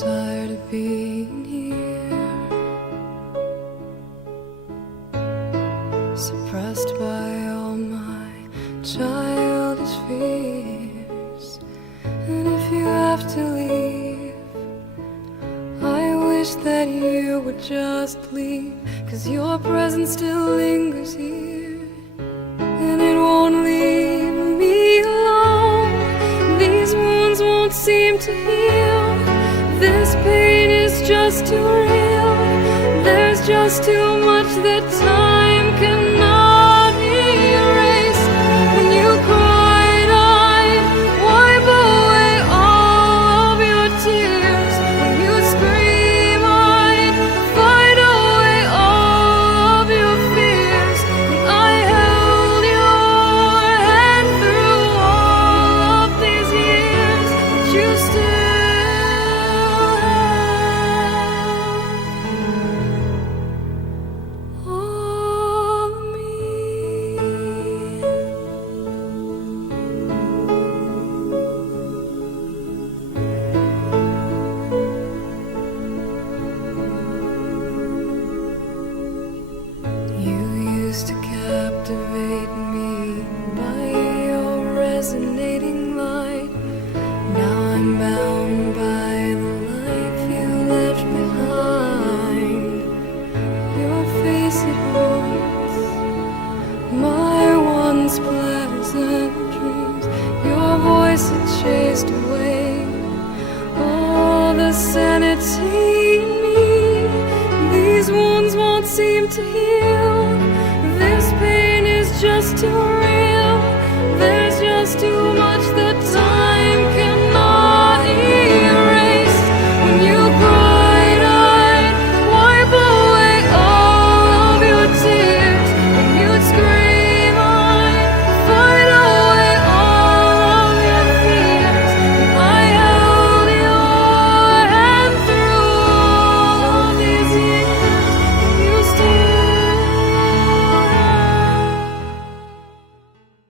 tired of being here, suppressed by all my childish fears. And if you have to leave, I wish that you would just leave, 'cause your presence still lingers here, and it won't leave me alone. These wounds won't seem to heal. This pain is just too real. There's just too much that time cannot erase. When you cried, I'd wipe away all of your tears. When you scream, I'd fight away all of your fears. And I held your hand through all of these years, but you still to captivate me by your resonating light. Now I'm bound by the life you left behind. Your face, it haunts my once pleasant dreams. Your voice, it chased away all the sanity in me. These wounds won't seem to heal. This pain is just too